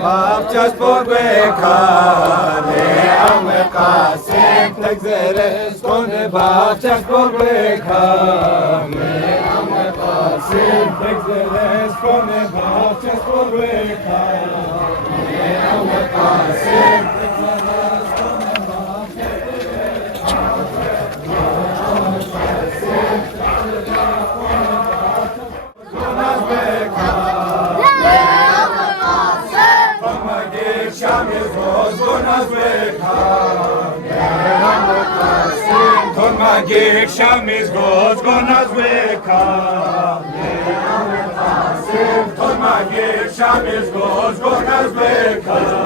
Bafchas por becale, ame Qasim tegzeres kone bafchas por becale, ame Qasim tegzeres kone bafchas por becale, ame Qasim tegzeres kone bafchas por becale. Shamiz goz gonaz vekha, Ton magik shamiz goz gonaz vekha, Ton magik shamiz goz gonaz vekha.